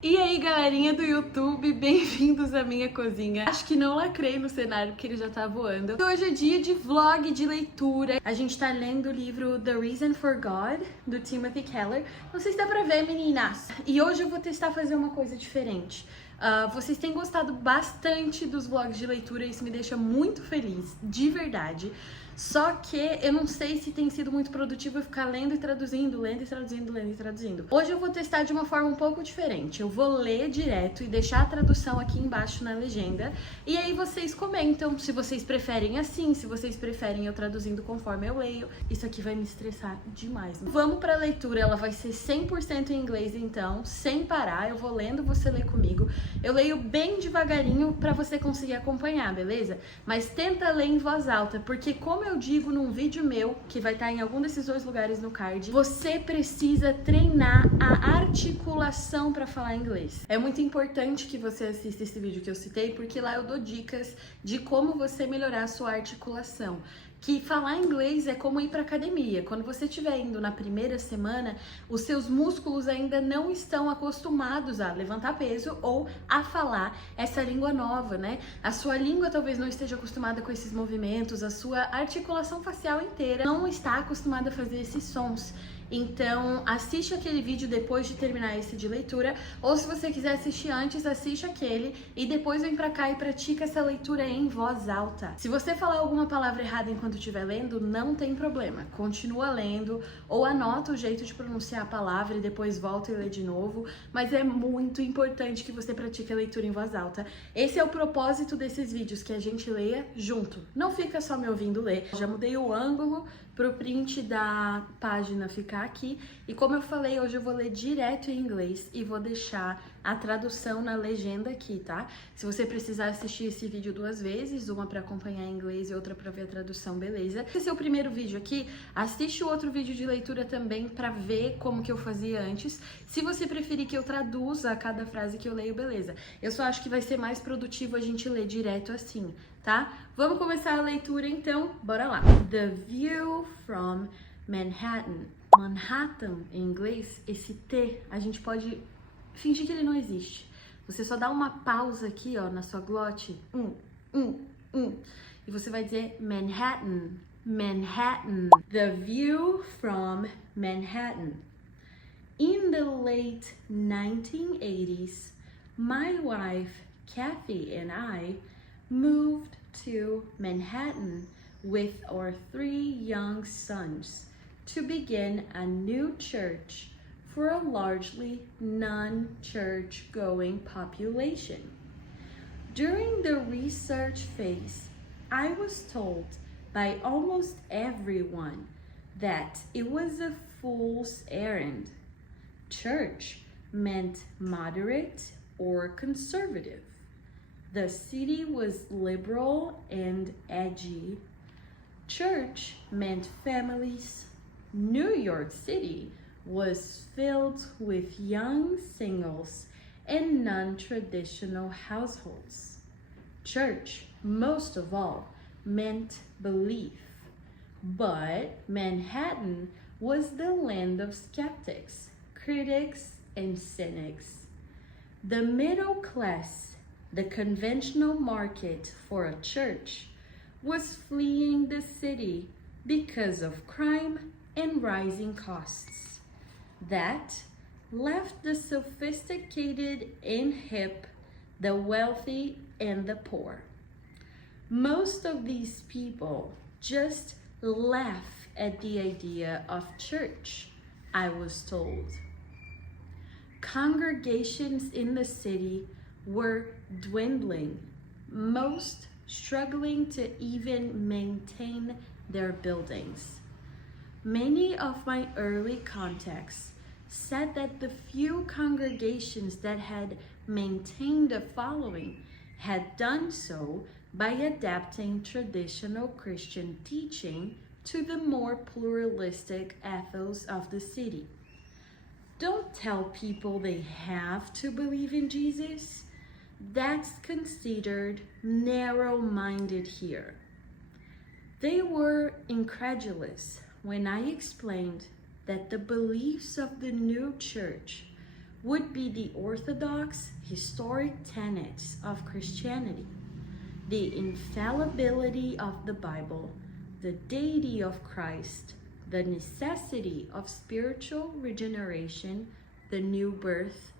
E aí, galerinha do YouTube, bem-vindos à minha cozinha. Acho que não lacrei no cenário porque ele já tá voando. Hoje é dia de vlog de leitura. A gente tá lendo o livro The Reason for God, do Timothy Keller. Não sei se dá pra ver, meninas. E hoje eu vou testar fazer uma coisa diferente. Vocês têm gostado bastante dos vlogs de leitura, isso me deixa muito feliz, de verdade. Só que eu não sei se tem sido muito produtivo eu ficar lendo e traduzindo, lendo e traduzindo, lendo e traduzindo. Hoje eu vou testar de uma forma um pouco diferente. Eu vou ler direto e deixar a tradução aqui embaixo na legenda. E aí vocês comentam se vocês preferem assim, se vocês preferem eu traduzindo conforme eu leio. Isso aqui vai me estressar demais. Vamos pra leitura, ela vai ser 100% em inglês então, sem parar. Eu vou lendo, você lê comigo. Eu leio bem devagarinho pra você conseguir acompanhar, beleza? Mas tenta ler em voz alta, porque como eu digo num vídeo meu, que vai estar em algum desses dois lugares no card, você precisa treinar a articulação para falar inglês. É muito importante que você assista esse vídeo que eu citei, porque lá eu dou dicas de como você melhorar a sua articulação. Que falar inglês é como ir para academia. Quando você estiver indo na primeira semana, os seus músculos ainda não estão acostumados a levantar peso ou a falar essa língua nova, né? A sua língua talvez não esteja acostumada com esses movimentos, a sua articulação facial inteira não está acostumada a fazer esses sons. Então, assiste aquele vídeo depois de terminar esse de leitura, ou se você quiser assistir antes, assiste aquele e depois vem pra cá e pratica essa leitura em voz alta. Se você falar alguma palavra errada enquanto estiver lendo, não tem problema. Continua lendo ou anota o jeito de pronunciar a palavra e depois volta e lê de novo, mas é muito importante que você pratique a leitura em voz alta. Esse é o propósito desses vídeos, que a gente leia junto. Não fica só me ouvindo ler. Já mudei o ângulo pro print da página ficar aqui. E como eu falei, hoje eu vou ler direto em inglês e vou deixar a tradução na legenda aqui, tá? Se você precisar assistir esse vídeo duas vezes, uma para acompanhar em inglês e outra para ver a tradução, beleza? Esse é o primeiro vídeo aqui, assiste o outro vídeo de leitura também para ver como que eu fazia antes. Se você preferir que eu traduza cada frase que eu leio, beleza. Eu só acho que vai ser mais produtivo a gente ler direto assim, tá? Vamos começar a leitura então, bora lá. The View from Manhattan. Manhattan, em inglês, esse T, a gente pode fingir que ele não existe. Você só dá uma pausa aqui, ó, na sua glote. E você vai dizer Manhattan, Manhattan. The View from Manhattan. In the late 1980s, my wife, Kathy, and I moved to Manhattan with our 3 young sons to begin a new church for a largely non-church going population. During the research phase, I was told by almost everyone that it was a fool's errand. Church meant moderate or conservative. The city was liberal and edgy. Church meant families. New York City was filled with young singles and non-traditional households. Church, most of all, meant belief. But Manhattan was the land of skeptics, critics, and cynics. The middle class, the conventional market for a church, was fleeing the city because of crime and rising costs. That left the sophisticated and hip, the wealthy and the poor. Most of these people just laugh at the idea of church, I was told. Congregations in the city were dwindling, most struggling to even maintain their buildings. Many of my early contacts said that the few congregations that had maintained a following had done so by adapting traditional Christian teaching to the more pluralistic ethos of the city. Don't tell people they have to believe in Jesus. That's considered narrow-minded here. They were incredulous when I explained that the beliefs of the new church would be the orthodox historic tenets of Christianity, the infallibility of the Bible, the deity of Christ, the necessity of spiritual regeneration, the new birth,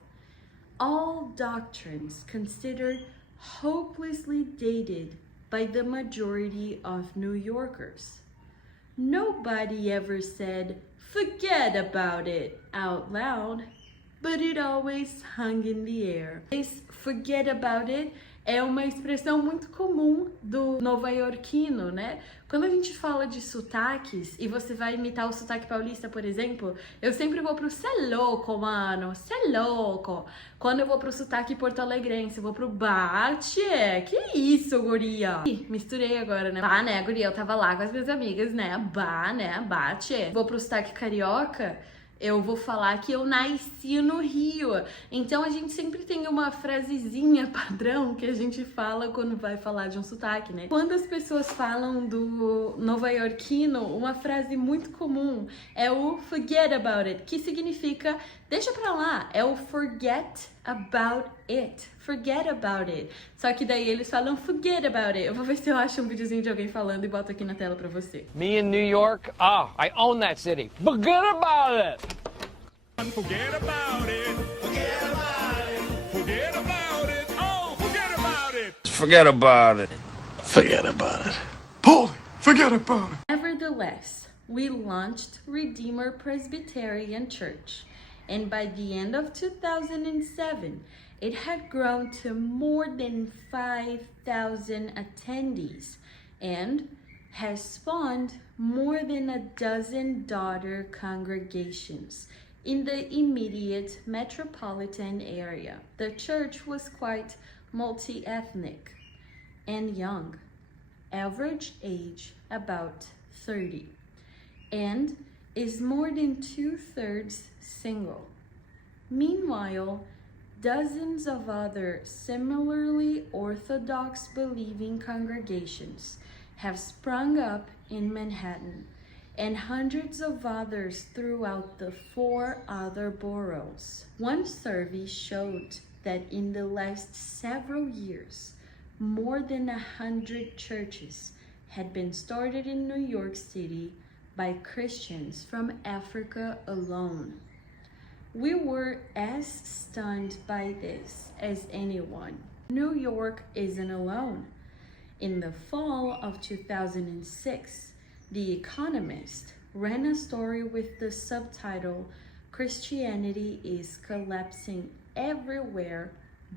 all doctrines considered hopelessly dated by the majority of New Yorkers. Nobody ever said, "Forget about it," out loud, but it always hung in the air. Esse "forget about it" é uma expressão muito comum do nova-iorquino, né? Quando a gente fala de sotaques e você vai imitar o sotaque paulista, por exemplo, eu sempre vou pro "cê é louco, mano, cê é louco". Quando eu vou pro sotaque porto-alegrense, eu vou pro "bate, que isso, guria". Ih, misturei agora, né? Bah, né, guria, eu tava lá com as minhas amigas, né? Bah, né, bate. Vou pro sotaque carioca, eu vou falar que eu nasci no Rio. Então a gente sempre tem uma frasezinha padrão que a gente fala quando vai falar de um sotaque, né? Quando as pessoas falam do nova-iorquino, uma frase muito comum é o "forget about it", que significa deixa pra lá, é o "forget about it", forget about it. Só que daí eles falam "forget about it". Eu vou ver se eu acho um videozinho de alguém falando e boto aqui na tela pra você. Me in New York, I own that city. Forget about it. Forget about it. Forget about it. Forget about it. Oh, forget about it. Forget about it. Forget about it. Paul, forget about it. Nevertheless, we launched Redeemer Presbyterian Church, and by the end of 2007, it had grown to more than 5,000 attendees and has spawned more than a dozen daughter congregations in the immediate metropolitan area. The church was quite multi-ethnic and young, average age about 30, and is more than 2/3 single. Meanwhile, dozens of other similarly orthodox believing congregations have sprung up in Manhattan, and hundreds of others throughout the 4 other boroughs. One survey showed that in the last several years, more than 100 churches had been started in New York City by Christians from Africa alone. We were as stunned by this as anyone. New York isn't alone. In the fall of 2006, The Economist ran a story with the subtitle, "Christianity is collapsing everywhere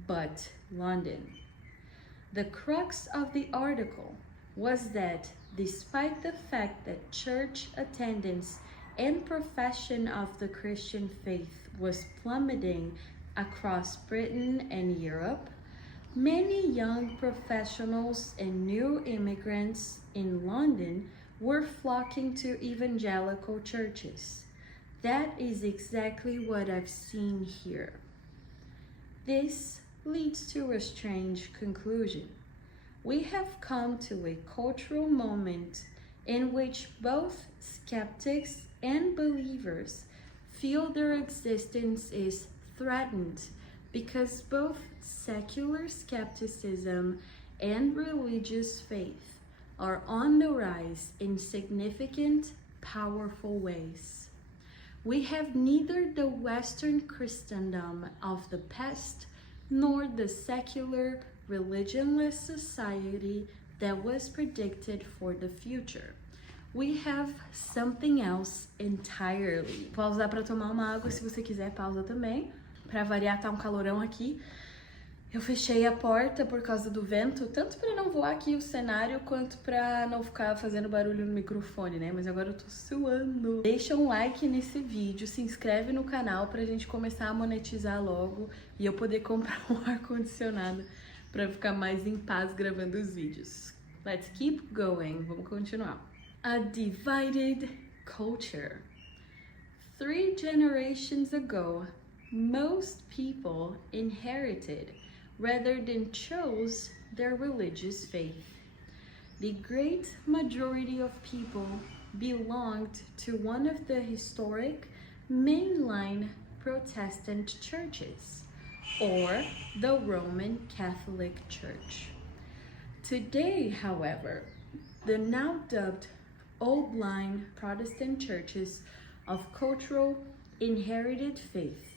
but London." The crux of the article was that despite the fact that church attendance and profession of the Christian faith was plummeting across Britain and Europe, many young professionals and new immigrants in London were flocking to evangelical churches. That is exactly what I've seen here. This leads to a strange conclusion. We have come to a cultural moment in which both skeptics and believers feel their existence is threatened because both secular skepticism and religious faith are on the rise in significant, powerful ways. We have neither the Western Christendom of the past nor the secular, religionless society that was predicted for the future. We have something else entirely. Pausar para tomar uma água, se você quiser, pausa também. Para variar, tá um calorão aqui. Eu fechei a porta por causa do vento, tanto para não voar aqui o cenário, quanto para não ficar fazendo barulho no microfone, né? Mas agora eu tô suando. Deixa um like nesse vídeo, se inscreve no canal pra gente começar a monetizar logo e eu poder comprar um ar-condicionado para ficar mais em paz gravando os vídeos. Let's keep going. Vamos continuar. A divided culture. 3 generations ago, most people inherited rather than chose their religious faith. The great majority of people belonged to one of the historic mainline Protestant churches, or the Roman Catholic Church. Today, however, the now dubbed old line Protestant churches of cultural inherited faith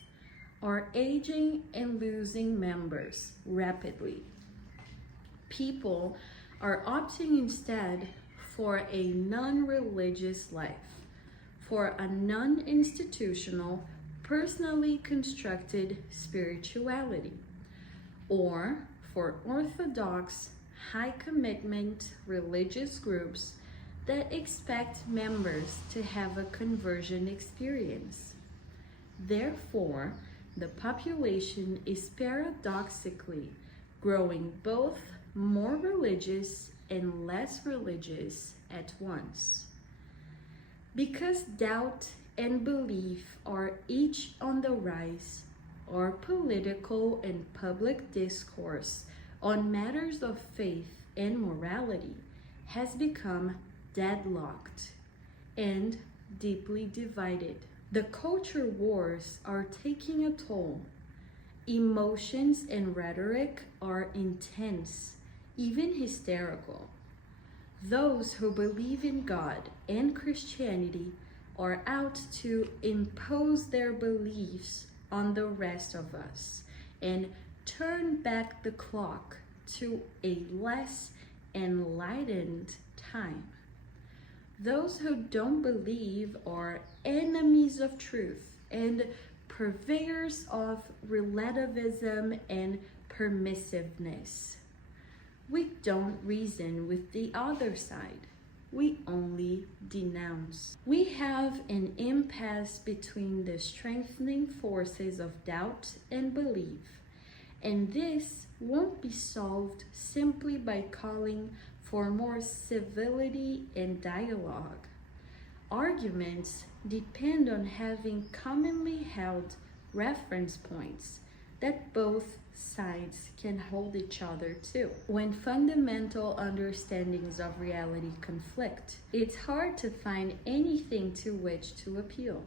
are aging and losing members rapidly. People are opting instead for a non-religious life, for a non-institutional, personally constructed spirituality, or for orthodox, high-commitment religious groups that expect members to have a conversion experience. Therefore, the population is paradoxically growing both more religious and less religious at once. Because doubt and belief are each on the rise, our political and public discourse on matters of faith and morality has become deadlocked and deeply divided. The culture wars are taking a toll. Emotions and rhetoric are intense, even hysterical. Those who believe in God and Christianity are out to impose their beliefs on the rest of us and turn back the clock to a less enlightened time. Those who don't believe are enemies of truth and purveyors of relativism and permissiveness. We don't reason with the other side. We only denounce. We have an impasse between the strengthening forces of doubt and belief, and this won't be solved simply by calling for more civility and dialogue. Arguments depend on having commonly held reference points that both sides can hold each other to. When fundamental understandings of reality conflict, it's hard to find anything to which to appeal.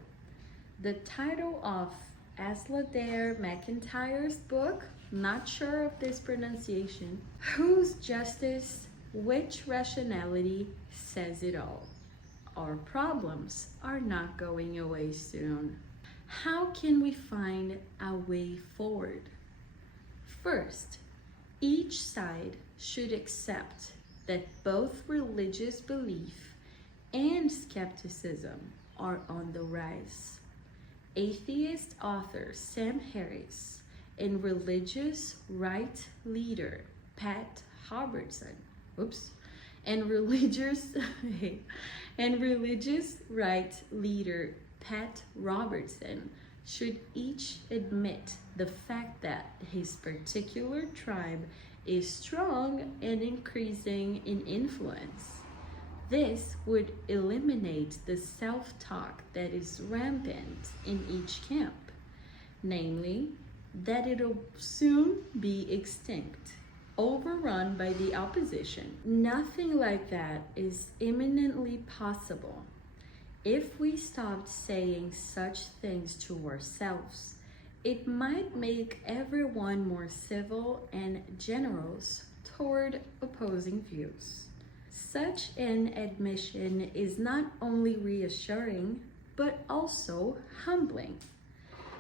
The title of Asladair MacIntyre's book, not sure of this pronunciation, Whose Justice, Which Rationality, says it all. Our problems are not going away soon. How can we find a way forward? First, each side should accept that both religious belief and skepticism are on the rise. Atheist author Sam Harris and religious right leader Pat Robertson, and religious right leader Pat Robertson should each admit the fact that his particular tribe is strong and increasing in influence. This would eliminate the self-talk that is rampant in each camp, namely that it'll soon be extinct, overrun by the opposition. Nothing like that is imminently possible. If we stopped saying such things to ourselves, it might make everyone more civil and generous toward opposing views. Such an admission is not only reassuring, but also humbling.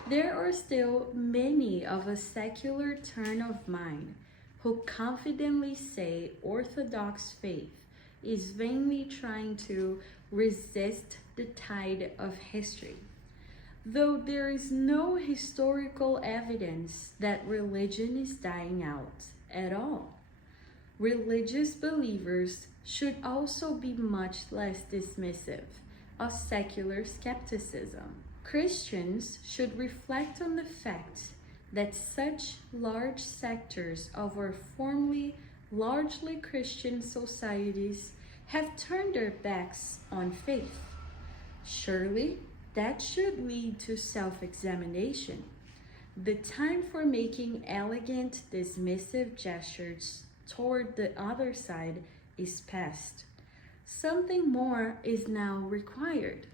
There are still many of a secular turn of mind who confidently say Orthodox faith is vainly trying to resist the tide of history, though there is no historical evidence that religion is dying out at all. Religious believers should also be much less dismissive of secular skepticism. Christians should reflect on the fact that such large sectors of our formerly largely Christian societies have turned their backs on faith. Surely that should lead to self-examination. The time for making elegant, dismissive gestures toward the other side is past. Something more is now required.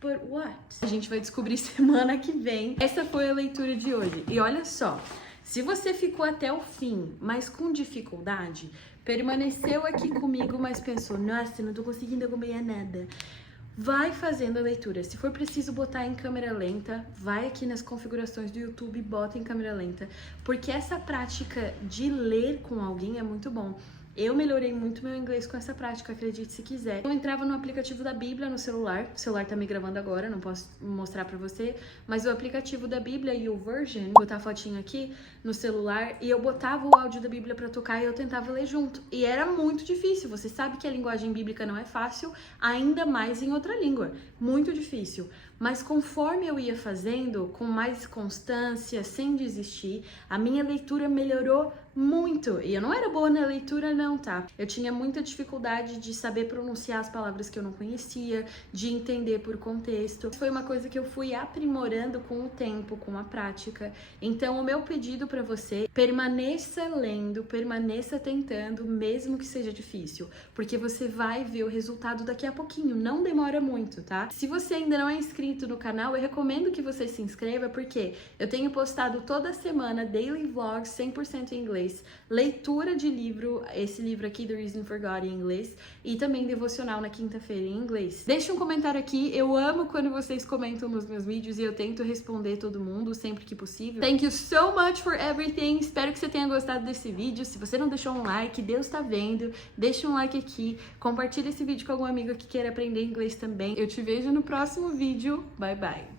But what? A gente vai descobrir semana que vem. Essa foi a leitura de hoje. E olha só, se você ficou até o fim, mas com dificuldade, permaneceu aqui comigo, mas pensou, nossa, não tô conseguindo acompanhar nada. Vai fazendo a leitura. Se for preciso botar em câmera lenta, vai aqui nas configurações do YouTube e bota em câmera lenta. Porque essa prática de ler com alguém é muito bom. Eu melhorei muito meu inglês com essa prática, acredite se quiser. Eu entrava no aplicativo da Bíblia no celular. O celular tá me gravando agora, não posso mostrar pra você. Mas o aplicativo da Bíblia e o Version, vou botar a fotinho aqui no celular. E eu botava o áudio da Bíblia pra tocar e eu tentava ler junto. E era muito difícil. Você sabe que a linguagem bíblica não é fácil, ainda mais em outra língua. Muito difícil. Mas conforme eu ia fazendo, com mais constância, sem desistir, a minha leitura melhorou muito. E eu não era boa na leitura não, tá? Eu tinha muita dificuldade de saber pronunciar as palavras que eu não conhecia, de entender por contexto. Foi uma coisa que eu fui aprimorando com o tempo, com a prática. Então, o meu pedido pra você, permaneça lendo, permaneça tentando, mesmo que seja difícil. Porque você vai ver o resultado daqui a pouquinho, não demora muito, tá? Se você ainda não é inscrito no canal, eu recomendo que você se inscreva, porque eu tenho postado toda semana daily vlogs 100% em inglês, leitura de livro, esse livro aqui, The Reason for God, em inglês, e também devocional na quinta-feira em inglês. Deixa um comentário aqui, eu amo quando vocês comentam nos meus vídeos e eu tento responder todo mundo sempre que possível. Thank you so much for everything, espero que você tenha gostado desse vídeo. Se você não deixou um like, Deus tá vendo, deixa um like aqui, compartilha esse vídeo com algum amigo que queira aprender inglês também. Eu te vejo no próximo vídeo. Bye, bye.